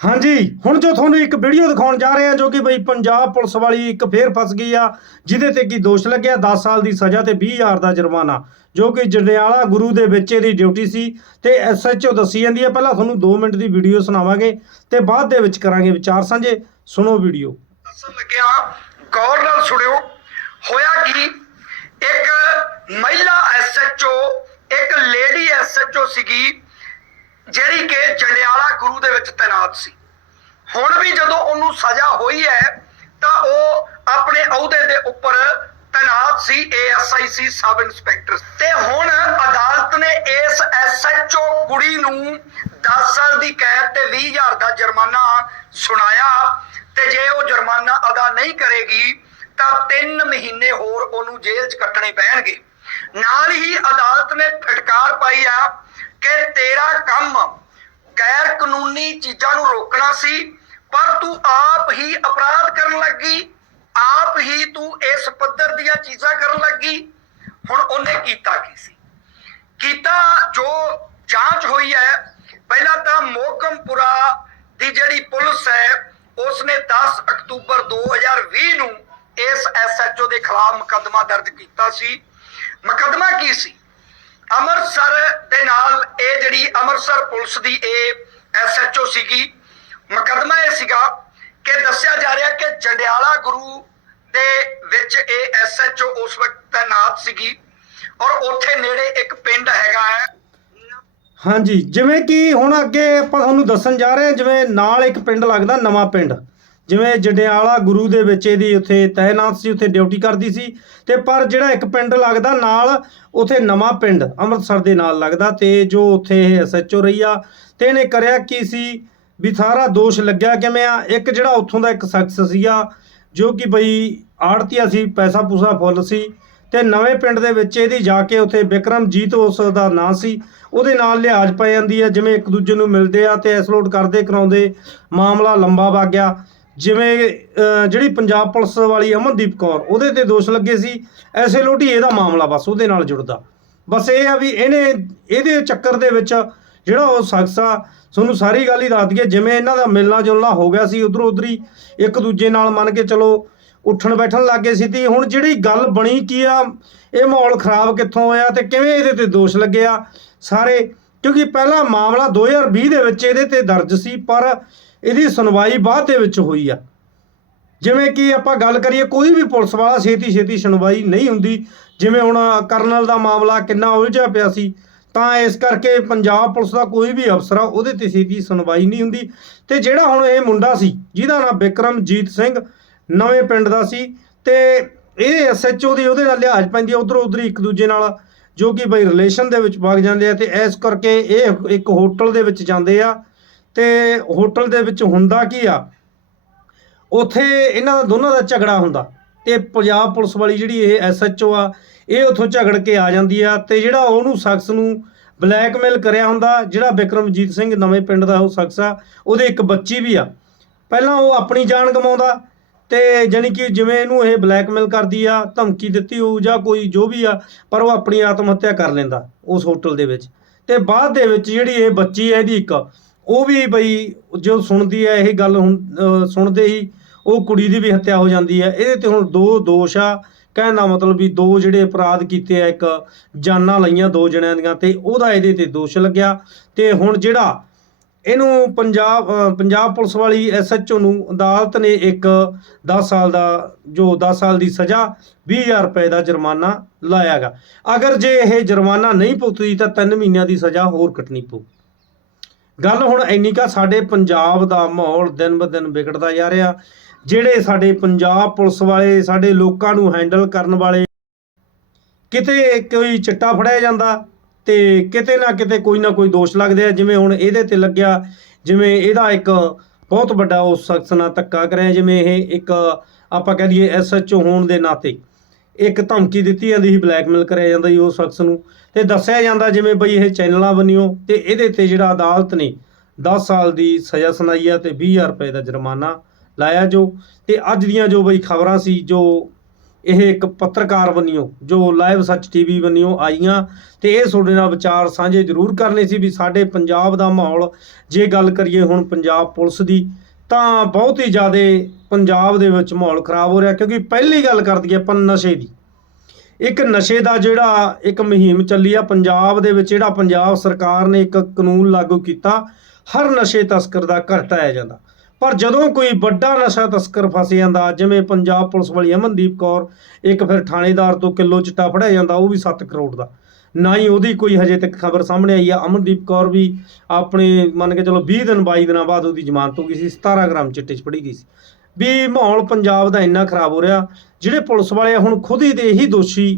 ਹਾਂਜੀ, ਹੁਣ ਜੋ ਤੁਹਾਨੂੰ ਇੱਕ ਵੀਡੀਓ ਦਿਖਾਉਣ ਜਾ ਰਹੇ ਹਾਂ, ਜੋ ਕਿ ਬਈ ਪੰਜਾਬ ਪੁਲਿਸ ਵਾਲੀ ਇੱਕ ਫੇਰ ਫਸ ਗਈ ਆ, ਜਿਹਦੇ ਤੇ ਕੀ ਦੋਸ਼ ਲੱਗਿਆ 10 ਸਾਲ ਦੀ ਸਜ਼ਾ ਤੇ 20000 ਦਾ ਜੁਰਮਾਨਾ, ਜੋ ਕਿ ਜੰਡਿਆਲਾ ਗੁਰੂ ਦੇ ਵਿੱਚ ਇਹਦੀ ਡਿਊਟੀ ਸੀ, ਤੇ ਐਸਐਚਓ ਦੱਸੀ ਜਾਂਦੀ ਹੈ ਪਹਿਲਾਂ ਤੁਹਾਨੂੰ 2 ਮਿੰਟ ਦੀ ਵੀਡੀਓ ਸੁਣਾਵਾਂਗੇ, ਤੇ ਬਾਅਦ ਦੇ ਵਿੱਚ ਕਰਾਂਗੇ ਵਿਚਾਰ ਸਾਂਝੇ, ਸੁਣੋ ਵੀਡੀਓ ਦੱਸਣ ਲੱਗਿਆ, ਗੌਰ ਨਾਲ ਸੁਣਿਓ, ਹੋਇਆ ਕੀ? ਇੱਕ ਮਹਿਲਾ ਐਸਐਚਓ ਇੱਕ ਲੇਡੀ ਐਸਐਚਓ ਸੀਗੀ ਜਿਹੜੀ ਕਿ ਜੰਡਿਆਲਾ ਗੁਰੂ ਦੇ ਵਿੱਚ ਤਾਇਨਾਤ ਸੀ। ਹੁਣ ਵੀ ਜਦੋਂ ਉਹਨੂੰ ਸਜ਼ਾ ਹੋਈ ਹੈ, ਤਾਂ ਉਹ ਆਪਣੇ ਅਹੁਦੇ ਦੇ ਉੱਪਰ ਤਾਇਨਾਤ ਸੀ ਏਐਸਆਈ ਸੀ ਸਬ ਇੰਸਪੈਕਟਰ। ਤੇ ਹੁਣ ਅਦਾਲਤ ਨੇ ਇਸ ਐਸਐਚਓ ਕੁੜੀ ਨੂੰ 10 ਸਾਲ ਦੀ ਕੈਦ ਤੇ 20000 ਦਾ ਜੁਰਮਾਨਾ ਸੁਣਾਇਆ। ਤੇ ਜੇ ਉਹ ਜੁਰਮਾਨਾ ਅਦਾ ਨਹੀਂ ਕਰੇਗੀ, ਤਾਂ 3 ਮਹੀਨੇ ਹੋਰ ਉਹਨੂੰ ਜੇਲ੍ਹ 'ਚ ਕੱਟਣੇ ਪੈਣਗੇ। ਨਾਲ ਹੀ ਅਦਾਲਤ ਨੇ ਫਟਕਾਰ ਪਾਈ ਆ ਕਿ ਤੇਰਾ ਕੰਮ ਗੈਰ ਕਾਨੂੰਨੀ ਚੀਜ਼ਾਂ ਨੂੰ ਰੋਕਣਾ ਸੀ, ਪਰ ਤੂੰ ਆਪ ਹੀ ਅਪਰਾਧ ਕਰਨ ਲੱਗੀ, ਆਪ ਹੀ ਤੂੰ ਇਸ ਪੱਧਰ ਦੀਆਂ ਚੀਜ਼ਾਂ ਕਰਨ ਲੱਗੀ। ਹੁਣ ਉਹਨੇ ਕੀਤਾ ਕੀ ਸੀ? ਕੀਤਾ ਜੋ ਜਾਂਚ ਹੋਈ ਹੈ, ਪਹਿਲਾਂ ਤਾਂ ਮੋਕਮਪੁਰਾ ਦੀ ਜਿਹੜੀ ਪੁਲਿਸ ਹੈ ਉਸ ਨੇ 10 ਅਕਤੂਬਰ 2020 ਨੂੰ ਇਸ ਐਸਐਚਓ ਦੇ ਖਿਲਾਫ ਮੁਕੱਦਮਾ ਦਰਜ ਕੀਤਾ ਸੀ। ਮੁਕੱਦਮਾ ਕੀ ਸੀ? ਅੰਮ੍ਰਿਤਸਰ ਦੇ ਨਾਲ ਇਹ ਜਿਹੜੀ ਅੰਮ੍ਰਿਤਸਰ ਪੁਲਿਸ ਦੀ ਇਹ ਐਸਐਚਓ ਸੀਗੀ, ਮੁਕੱਦਮਾ ਇਹ ਸੀਗਾ ਕਿ ਦੱਸਿਆ ਜਾ ਰਿਹਾ ਕਿ ਜੰਡਿਆਲਾ ਗੁਰੂ ਦੇ ਵਿੱਚ ਇਹ ਐਸਐਚਓ ਉਸ ਵਕਤ ਤਾਇਨਾਤ ਸੀਗੀ ਔਰ ਉੱਥੇ ਨੇੜੇ ਇੱਕ ਪਿੰਡ ਹੈਗਾ ਹੈ। ਹਾਂਜੀ, ਜਿਵੇਂ ਕਿ ਹੁਣ ਅੱਗੇ ਆਪਾਂ ਤੁਹਾਨੂੰ ਦੱਸਣ ਜਾ ਰਹੇ ਹਾਂ, ਜਿਵੇਂ ਨਾਲ ਇੱਕ ਪਿੰਡ ਲੱਗਦਾ, ਨਵਾਂ ਪਿੰਡ। ਜਿਵੇਂ ਜੰਡਿਆਲਾ ਗੁਰੂ ਦੇ ਵਿੱਚ ਇਹਦੀ ਉੱਥੇ ਤੈਨਾਤ ਸੀ, ਉੱਥੇ ਡਿਊਟੀ ਕਰਦੀ ਸੀ ਤੇ ਪਰ ਜਿਹੜਾ ਇੱਕ ਪਿੰਡ ਲੱਗਦਾ ਨਾਲ, ਉੱਥੇ ਨਵਾਂ ਪਿੰਡ ਅੰਮ੍ਰਿਤਸਰ ਦੇ ਨਾਲ ਲੱਗਦਾ ਤੇ ਜੋ ਉੱਥੇ ਇਹ ਐਸਐਚਓ ਰਹੀ ਆ ਤੇ ਇਹਨੇ ਕਰਿਆ ਕੀ ਸੀ? ਵੀ ਸਾਰਾ ਦੋਸ਼ ਲੱਗਿਆ ਕਿਵੇਂ ਆ? ਇੱਕ ਜਿਹੜਾ ਉੱਥੋਂ ਦਾ ਇੱਕ ਸ਼ਖਸ ਸੀਗਾ, ਜੋ ਕਿ ਬਈ ਆੜਤੀਆ ਸੀ, ਪੈਸਾ ਪੂਸਾ ਫੁੱਲ ਸੀ ਤੇ ਨਵੇਂ ਪਿੰਡ ਦੇ ਵਿੱਚ ਇਹਦੀ ਜਾ ਕੇ ਉੱਥੇ ਵਿਕਰਮਜੀਤ ਉਸ ਦਾ ਨਾਂ ਸੀ, ਉਹਦੇ ਨਾਲ ਲਿਹਾਜ਼ ਪੈ ਜਾਂਦੀ ਹੈ ਜਿਵੇਂ ਇੱਕ ਦੂਜੇ ਨੂੰ ਮਿਲਦੇ ਆ ਤੇ ਐਸਲੋਟ ਕਰਦੇ, ਕਰਾਉਂਦੇ, ਮਾਮਲਾ ਲੰਬਾ ਵਗ ਗਿਆ। ਜਿਵੇਂ ਜਿਹੜੀ ਪੰਜਾਬ ਪੁਲਿਸ ਵਾਲੀ ਅਮਨਦੀਪ ਕੌਰ, ਉਹਦੇ ਤੇ ਦੋਸ਼ ਲੱਗੇ ਸੀ। ਐਸੇ ਲੋਟੀ ਇਹਦਾ ਮਾਮਲਾ ਬਸ ਉਹਦੇ ਨਾਲ ਜੁੜਦਾ। ਬਸ ਇਹ ਆ ਵੀ ਇਹਨੇ, ਇਹਦੇ ਚੱਕਰ ਦੇ ਵਿੱਚ ਜਿਹੜਾ ਉਹ ਸ਼ਖਸ ਆ ਤੁਹਾਨੂੰ ਸਾਰੀ ਗੱਲ ਹੀ ਦੱਸ ਦਈਏ, ਜਿਵੇਂ ਇਹਨਾਂ ਦਾ ਮਿਲਣਾ ਜੁਲਣਾ ਹੋ ਗਿਆ ਸੀ ਉਧਰੋਂ ਉਧਰੀ, ਇੱਕ ਦੂਜੇ ਨਾਲ ਮੰਨ ਕੇ ਚਲੋ ਉੱਠਣ ਬੈਠਣ ਲੱਗੇ ਸੀ। ਤੇ ਹੁਣ ਜਿਹੜੀ ਗੱਲ ਬਣੀ ਕੀ ਆ, ਇਹ ਮਾਹੌਲ ਖਰਾਬ ਕਿੱਥੋਂ ਹੋਇਆ ਤੇ ਕਿਵੇਂ ਇਹਦੇ ਤੇ ਦੋਸ਼ ਲੱਗਿਆ ਸਾਰੇ, ਕਿਉਂਕਿ ਪਹਿਲਾ ਮਾਮਲਾ 2020 ਦੇ ਵਿੱਚ ਇਹਦੇ ਤੇ ਦਰਜ ਸੀ, ਪਰ ਇਹਦੀ ਸੁਣਵਾਈ ਬਾਅਦ ਦੇ ਵਿੱਚ ਹੋਈ ਆ। ਜਿਵੇਂ ਕਿ ਆਪਾਂ ਗੱਲ ਕਰੀਏ, ਕੋਈ ਵੀ ਪੁਲਿਸ ਵਾਲਾ ਛੇਤੀ ਛੇਤੀ ਸੁਣਵਾਈ ਨਹੀਂ ਹੁੰਦੀ। ਜਿਵੇਂ ਹੁਣ ਕਰਨਲ ਦਾ ਮਾਮਲਾ ਕਿੰਨਾ ਉਲਝਿਆ ਪਿਆ ਸੀ, ਤਾਂ ਇਸ ਕਰਕੇ ਪੰਜਾਬ ਪੁਲਿਸ ਦਾ ਕੋਈ ਵੀ ਅਫਸਰ ਆ, ਉਹਦੇ ਤੇ ਛੇਤੀ ਸੁਣਵਾਈ ਨਹੀਂ ਹੁੰਦੀ। ਤੇ ਜਿਹੜਾ ਹੁਣ ਇਹ ਮੁੰਡਾ ਸੀ, ਜਿਹਦਾ ਨਾਮ ਬਿਕਰਮਜੀਤ ਸਿੰਘ ਨਵੇਂ ਪਿੰਡ ਦਾ ਸੀ, ਤੇ ਇਹ ਐਸਐਚਓ ਦੀ ਉਹਦੇ ਨਾਲ ਲਿਹਾਜ਼ ਪੈਂਦੀ ਆ ਉਧਰੋਂ ਉਧਰ ਇੱਕ ਦੂਜੇ ਨਾਲ, ਜੋ ਕਿ ਬਈ ਰਿਲੇਸ਼ਨ ਦੇ ਵਿੱਚ ਵਗ ਜਾਂਦੇ ਆ, ਤੇ ਇਸ ਕਰਕੇ ਇਹ ਇੱਕ ਹੋਟਲ ਦੇ ਵਿੱਚ ਜਾਂਦੇ ਆ। ਤੇ ਹੋਟਲ ਦੇ ਵਿੱਚ ਹੁੰਦਾ ਕੀ ਆ? ਉੱਥੇ ਇਹਨਾਂ ਦਾ ਦੋਨਾਂ ਦਾ ਝਗੜਾ ਹੁੰਦਾ। ਤੇ ਪੰਜਾਬ ਪੁਲਿਸ ਵਾਲੀ ਜਿਹੜੀ ਇਹ ਐਸਐਚਓ ਆ, ਇਹ ਉੱਥੋਂ ਝਗੜ ਕੇ ਆ ਜਾਂਦੀ ਆ ਤੇ ਜਿਹੜਾ ਉਹਨੂੰ ਸ਼ਖਸ ਨੂੰ ਬਲੈਕਮੇਲ ਕਰਿਆ ਹੁੰਦਾ, ਜਿਹੜਾ ਬਿਕਰਮਜੀਤ ਸਿੰਘ ਨਵੇਂ ਪਿੰਡ ਦਾ ਉਹ ਸ਼ਖਸ ਆ, ਉਹਦੇ ਇੱਕ ਬੱਚੀ ਵੀ ਆ। ਪਹਿਲਾਂ ਉਹ ਆਪਣੀ ਜਾਨ ਗਵਾਉਂਦਾ ਤੇ ਜਾਣੀ ਕਿ ਜਿਵੇਂ ਇਹਨੂੰ ਇਹ ਬਲੈਕਮੇਲ ਕਰਦੀ ਆ, ਧਮਕੀ ਦਿੱਤੀ ਹੋਊ ਜਾਂ ਕੋਈ ਜੋ ਵੀ ਆ, ਪਰ ਉਹ ਆਪਣੀ ਆਤਮ ਹੱਤਿਆ ਕਰ ਲੈਂਦਾ ਉਸ ਹੋਟਲ ਦੇ ਵਿੱਚ। ਤੇ ਬਾਅਦ ਦੇ ਵਿੱਚ ਜਿਹੜੀ ਇਹ ਬੱਚੀ ਹੈ ਇਹਦੀ ਇੱਕ ਉਹ ਵੀ ਬਈ ਜੋ ਸੁਣਦੀ ਹੈ, ਇਹ ਗੱਲ ਹੁਣ ਸੁਣਦੇ ਹੀ ਉਹ ਕੁੜੀ ਦੀ ਵੀ ਹੱਤਿਆ ਹੋ ਜਾਂਦੀ ਹੈ। ਇਹਦੇ ਤੇ ਹੁਣ ਦੋ ਦੋਸ਼ ਆ। ਕਹਿਣ ਦਾ ਮਤਲਬ ਵੀ ਦੋ ਜਿਹੜੇ ਅਪਰਾਧ ਕੀਤੇ ਆ, ਇੱਕ ਜਾਨਾਂ ਲਈਆਂ ਦੋ ਜਣਿਆਂ ਦੀਆਂ ਤੇ ਉਹਦਾ ਇਹਦੇ ਤੇ ਦੋਸ਼ ਲੱਗਿਆ। ਤੇ ਹੁਣ ਜਿਹੜਾ ਇਹਨੂੰ ਪੰਜਾਬ ਪੰਜਾਬ ਪੁਲਿਸ ਵਾਲੀ ਐਸਐਚਓ ਨੂੰ ਅਦਾਲਤ ਨੇ ਇੱਕ 10 ਸਾਲ ਦਾ, ਜੋ 10 ਸਾਲ ਦੀ ਸਜ਼ਾ 20000 ਰੁਪਏ ਦਾ ਜੁਰਮਾਨਾ ਲਾਇਆਗਾ। ਅਗਰ ਜੇ ਇਹ ਜੁਰਮਾਨਾ ਨਹੀਂ ਭੁਗਤਦੀ ਤਾਂ 3 ਮਹੀਨਿਆਂ ਦੀ ਸਜ਼ਾ ਹੋਰ ਕੱਟਣੀ ਪਊ। ਗੱਲ ਹੁਣ ਇੰਨੀ ਕਾ ਸਾਡੇ ਪੰਜਾਬ ਦਾ ਮਾਹੌਲ ਦਿਨ ਬ ਦਿਨ ਵਿਗੜਦਾ ਜਾ ਰਿਹਾ। ਜਿਹੜੇ ਸਾਡੇ ਪੰਜਾਬ ਪੁਲਿਸ ਵਾਲੇ, ਸਾਡੇ ਲੋਕਾਂ ਨੂੰ ਹੈਂਡਲ ਕਰਨ ਵਾਲੇ, ਕਿਤੇ ਕੋਈ ਚਿੱਟਾ ਫੜਿਆ ਜਾਂਦਾ ਤੇ ਕਿਤੇ ਨਾ ਕਿਤੇ ਕੋਈ ਨਾ ਕੋਈ ਦੋਸ਼ ਲੱਗਦੇ ਆ। ਜਿਵੇਂ ਹੁਣ ਇਹਦੇ ਤੇ ਲੱਗਿਆ, ਜਿਵੇਂ ਇਹਦਾ ਇੱਕ ਬਹੁਤ ਵੱਡਾ ਉਸ ਸ਼ਖਸ ਨਾਲ ਧੱਕਾ ਕਰਿਆ, ਜਿਵੇਂ ਇਹ ਇੱਕ ਆਪਾਂ ਕਹਿ ਦਈਏ ਐਸਐਚਓ ਹੋਣ ਦੇ ਨਾਤੇ। ਇੱਕ ਧਮਕੀ ਦਿੱਤੀ ਜਾਂਦੀ ਸੀ ਬਲੈਕਮੇਲ ਕਰਿਆ ਜਾਂਦਾ ਸੀ ਉਸ ਸ਼ਖਸ ਨੂੰ। ਤੇ ਦੱਸਿਆ ਜਾਂਦਾ ਜਿਵੇਂ ਬਈ ਇਹ ਚੈਨਲਾਂ ਬਣਿਓ ਤੇ ਇਹਦੇ ਤੇ ਜਿਹੜਾ ਅਦਾਲਤ ਨੇ 10 ਸਾਲ ਦੀ ਸਜ਼ਾ ਸੁਣਾਈ ਆ ਤੇ 20000 ਰੁਪਏ ਦਾ ਜੁਰਮਾਨਾ ਲਾਇਆ ਜੋ। ਤੇ ਅੱਜ ਦੀਆਂ ਜੋ ਬਈ ਖਬਰਾਂ ਸੀ, ਜੋ ਇਹ ਇੱਕ ਪੱਤਰਕਾਰ ਬਣਿਓ ਜੋ ਲਾਈਵ ਸੱਚ ਟੀਵੀ ਬਣਿਓ ਆਈਆਂ, ਤੇ ਇਹ ਤੁਹਾਡੇ ਨਾਲ ਵਿਚਾਰ ਸਾਂਝੇ ਜ਼ਰੂਰ ਕਰਨੇ ਸੀ ਵੀ ਸਾਡੇ ਪੰਜਾਬ ਦਾ ਮਾਹੌਲ, ਜੇ ਗੱਲ ਕਰੀਏ ਹੁਣ ਪੰਜਾਬ ਪੁਲਿਸ ਦੀ ਤਾਂ ਬਹੁਤ ਹੀ ਜ਼ਿਆਦਾ ਪੰਜਾਬ ਦੇ ਵਿੱਚ ਮਾਹੌਲ ਖਰਾਬ ਹੋ ਰਿਹਾ, ਕਿਉਂਕਿ ਪਹਿਲੀ ਗੱਲ ਕਰ ਦਈਏ ਆਪਾਂ ਨਸ਼ੇ ਦੀ। ਇੱਕ ਨਸ਼ੇ ਦਾ ਜਿਹੜਾ ਇੱਕ ਮੁਹਿੰਮ ਚੱਲੀ ਆ, ਪੰਜਾਬ ਦੇ ਵਿੱਚ ਜਿਹੜਾ ਪੰਜਾਬ ਸਰਕਾਰ ਨੇ ਇੱਕ ਕਾਨੂੰਨ ਲਾਗੂ ਕੀਤਾ, ਹਰ ਨਸ਼ੇ ਤਸਕਰ ਦਾ ਘਰ ਢਾਇਆ ਜਾਂਦਾ। ਪਰ ਜਦੋਂ ਕੋਈ ਵੱਡਾ ਨਸ਼ਾ ਤਸਕਰ ਫਸ ਜਾਂਦਾ, ਜਿਵੇਂ ਪੰਜਾਬ ਪੁਲਿਸ ਵਾਲੀ ਅਮਨਦੀਪ ਕੌਰ, ਇੱਕ ਫਿਰ ਥਾਣੇਦਾਰ ਤੋਂ ਕਿਲੋ ਚਿੱਟਾ ਫੜਿਆ ਜਾਂਦਾ, ਉਹ ਵੀ 7 ਕਰੋੜ ਦਾ। ਨਾ ਹੀ ਉਹਦੀ ਕੋਈ ਹਜੇ ਤੱਕ ਖਬਰ ਸਾਹਮਣੇ ਆਈ ਆ। ਅਮਨਦੀਪ ਕੌਰ ਵੀ ਆਪਣੇ ਮੰਨ ਕੇ ਚਲੋ 20 ਦਿਨ 22 ਦਿਨਾਂ ਬਾਅਦ ਉਹਦੀ ਜ਼ਮਾਨਤ ਹੋ ਗਈ ਸੀ 17 ਗ੍ਰਾਮ ਚਿੱਟੇ 'ਚ ਫੜੀ ਗਈ ਸੀ। ਵੀ ਮਾਹੌਲ ਪੰਜਾਬ ਦਾ ਇੰਨਾ ਖਰਾਬ ਹੋ ਰਿਹਾ, ਜਿਹੜੇ ਪੁਲਿਸ ਵਾਲੇ ਆ, ਹੁਣ ਖੁਦ ਹੀ ਦੇ ਇਹੀ ਦੋਸ਼ੀ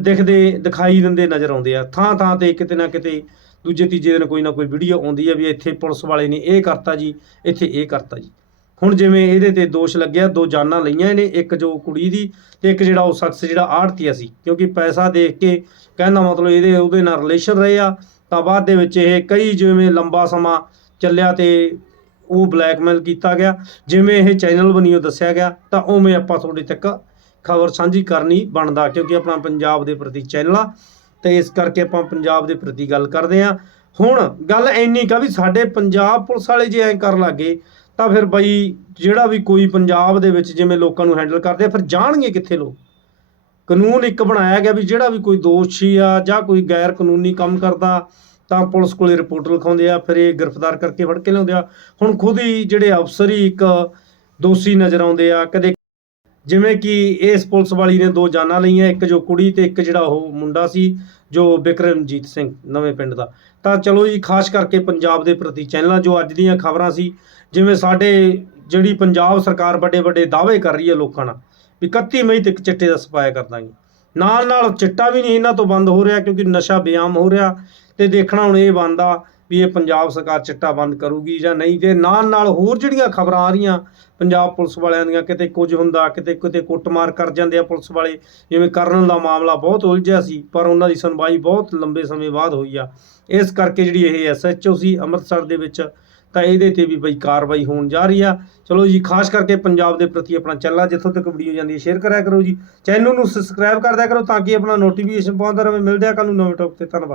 ਦਿਖਦੇ, ਦਿਖਾਈ ਦਿੰਦੇ ਨਜ਼ਰ ਆਉਂਦੇ ਆ। ਥਾਂ ਥਾਂ ਤੇ ਕਿਤੇ ਨਾ ਕਿਤੇ ਦੂਜੇ ਤੀਜੇ ਦਿਨ ਕੋਈ ਨਾ ਕੋਈ ਵੀਡੀਓ ਆਉਂਦੀ ਆ ਵੀ ਇੱਥੇ ਪੁਲਿਸ ਵਾਲੇ ਨੇ ਇਹ ਕਰਤਾ ਜੀ, ਇੱਥੇ ਇਹ ਕਰਤਾ ਜੀ। ਹੁਣ ਜਿਵੇਂ ਇਹਦੇ ਤੇ ਦੋਸ਼ ਲੱਗਿਆ, ਦੋ ਜਾਨਾਂ ਲਈਆਂ ਇਹਨੇ, ਇੱਕ ਜੋ ਕੁੜੀ ਦੀ ਤੇ ਇੱਕ ਜਿਹੜਾ ਉਹ ਸ਼ਖਸ ਜਿਹੜਾ ਆੜਤੀਆ ਸੀ, ਕਿਉਂਕਿ ਪੈਸਾ ਦੇਖ ਕੇ ਕਹਿੰਦਾ ਮਤਲਬ ਇਹਦੇ, ਉਹਦੇ ਨਾਲ ਰਿਲੇਸ਼ਨ ਰਹੇ ਆ, ਤਾਂ ਬਾਅਦ ਦੇ ਵਿੱਚ ਇਹ ਕਈ ਜਿਵੇਂ ਲੰਬਾ ਸਮਾਂ ਚੱਲਿਆ ਤੇ ਉਹ ਬਲੈਕਮੇਲ ਕੀਤਾ ਗਿਆ। ਜਿਵੇਂ ਇਹ ਚੈਨਲ ਬਣੀਓ ਦੱਸਿਆ ਗਿਆ, ਤਾਂ ਉਵੇਂ ਆਪਾਂ ਤੁਹਾਡੇ ਤੱਕ ਖਬਰ ਸਾਂਝੀ ਕਰਨੀ ਬਣਦਾ, ਕਿਉਂਕਿ ਆਪਣਾ ਪੰਜਾਬ ਦੇ ਪ੍ਰਤੀ ਚੈਨਲ ਆ, ਤੇ ਇਸ ਕਰਕੇ ਆਪਾਂ ਪੰਜਾਬ ਦੇ ਪ੍ਰਤੀ ਗੱਲ ਕਰਦੇ ਆ। ਹੁਣ ਗੱਲ ਇੰਨੀ ਕਾ ਵੀ ਸਾਡੇ ਪੰਜਾਬ ਪੁਲਿਸ ਵਾਲੇ ਜੇ ਐਂ ਕਰਨ ਲੱਗੇ ਤਾਂ ਫਿਰ ਬਈ ਜਿਹੜਾ ਵੀ ਕੋਈ ਪੰਜਾਬ ਦੇ ਵਿੱਚ ਜਿਵੇਂ ਲੋਕਾਂ ਨੂੰ ਹੈਂਡਲ ਕਰਦੇ ਆ, ਫਿਰ ਜਾਣਗੇ ਕਿੱਥੇ ਲੋਕ। ਕਾਨੂੰਨ ਇੱਕ ਬਣਾਇਆ ਗਿਆ ਵੀ ਜਿਹੜਾ ਵੀ ਕੋਈ ਦੋਸ਼ੀ ਆ ਜਾਂ ਕੋਈ ਗੈਰ ਕਾਨੂੰਨੀ ਕੰਮ ਕਰਦਾ, ਤਾਂ ਪੁਲਿਸ ਕੋਲੇ ਰਿਪੋਰਟ ਲਿਖਾਉਂਦੇ ਆ, ਫਿਰ ਇਹ ਗ੍ਰਿਫਤਾਰ ਕਰਕੇ ਫੜ ਕੇ ਲਿਆਉਂਦੇ ਆ। ਹੁਣ ਖੁਦ ਹੀ ਜਿਹੜੇ ਅਫਸਰ ਹੀ ਇੱਕ ਦੋਸ਼ੀ ਨਜ਼ਰ ਆਉਂਦੇ ਆ, ਕਦੇ ਜਿਵੇਂ ਕਿ ਇਸ ਪੁਲਿਸ ਵਾਲੀ ਨੇ ਦੋ ਜਾਨਾਂ ਲਈਆਂ, ਇੱਕ ਜੋ ਕੁੜੀ ਤੇ ਇੱਕ ਜਿਹੜਾ ਉਹ ਮੁੰਡਾ ਸੀ ਜੋ ਬਿਕਰਮਜੀਤ ਸਿੰਘ, ਨਵੇਂ ਪਿੰਡ ਦਾ। ਤਾਂ ਚਲੋ ਜੀ, ਖਾਸ ਕਰਕੇ ਪੰਜਾਬ ਦੇ ਪ੍ਰਤੀ ਚੈਨਲਾਂ, ਜੋ ਅੱਜ ਦੀਆਂ ਖਬਰਾਂ ਸੀ, ਜਿਵੇਂ ਸਾਡੇ ਜਿਹੜੀ ਪੰਜਾਬ ਸਰਕਾਰ ਵੱਡੇ ਵੱਡੇ ਦਾਅਵੇ ਕਰ ਰਹੀ ਹੈ ਲੋਕਾਂ ਨਾਲ, ਵੀ 31 ਮਈ ਤੱਕ ਚਿੱਟੇ ਦਾ ਸਪਾਇਆ ਕਰ ਦਾਂਗੇ। ਨਾਲ ਨਾਲ ਚਿੱਟਾ ਵੀ ਨਹੀਂ ਇਹਨਾਂ ਤੋਂ ਬੰਦ ਹੋ ਰਿਹਾ, ਕਿਉਂਕਿ ਨਸ਼ਾ ਬੇਆਮ ਹੋ ਰਿਹਾ, ਤੇ ਦੇਖਣਾ ਹੁਣ ਇਹ ਬੰਦਾ ਵੀ ਇਹ ਪੰਜਾਬ ਸਰਕਾਰ ਚਿੱਟਾ ਬੰਦ ਕਰੂਗੀ ਜਾਂ ਨਹੀਂ ਤੇ ਨਾਲ ਨਾਲ ਹੋਰ ਜਿਹੜੀਆਂ ਖਬਰਾਂ ਆ ਰਹੀਆਂ, ਪੰਜਾਬ ਪੁਲਿਸ ਵਾਲਿਆਂ ਦੀਆਂ, ਕਿਤੇ ਕੁਝ ਹੁੰਦਾ, ਕਿਤੇ ਕਿਤੇ ਕੁੱਟਮਾਰ ਕਰ ਜਾਂਦੇ ਆ ਪੁਲਿਸ ਵਾਲੇ, ਜਿਵੇਂ ਕਰਨ ਦਾ ਮਾਮਲਾ ਬਹੁਤ ਉਲਝਿਆ ਸੀ, ਪਰ ਉਹਨਾਂ ਦੀ ਸੁਣਵਾਈ ਬਹੁਤ ਲੰਬੇ ਸਮੇਂ ਬਾਅਦ ਹੋਈ ਆ। ਇਸ ਕਰਕੇ ਜਿਹੜੀ ਇਹ ਐਸਐਚਓ ਸੀ ਅੰਮ੍ਰਿਤਸਰ ਦੇ ਵਿੱਚ, ਤਾਂ ਇਹਦੇ ਤੇ ਵੀ ਬਈ ਕਾਰਵਾਈ ਹੋਣ ਜਾ ਰਹੀ ਆ। ਚਲੋ ਜੀ, ਖਾਸ ਕਰਕੇ ਪੰਜਾਬ ਦੇ ਪ੍ਰਤੀ ਆਪਣਾ ਚੱਲਾ ਜਿੱਥੋਂ ਤੱਕ ਵੀਡੀਓ ਜਾਂਦੀ ਹੈ, ਸ਼ੇਅਰ ਕਰਿਆ ਕਰੋ ਜੀ। ਚੈਨਲ ਨੂੰ ਸਬਸਕ੍ਰਾਈਬ ਕਰ ਦਿਆ ਕਰੋ ਤਾਂ ਕਿ ਆਪਣਾ ਨੋਟੀਫਿਕੇਸ਼ਨ ਪਹੁੰਚਦਾ ਰਹੇ। ਮਿਲਦੇ ਆ ਕੱਲ ਨੂੰ ਨਵੇਂ ਟੌਪ ਤੇ, ਧੰਨਵਾਦ।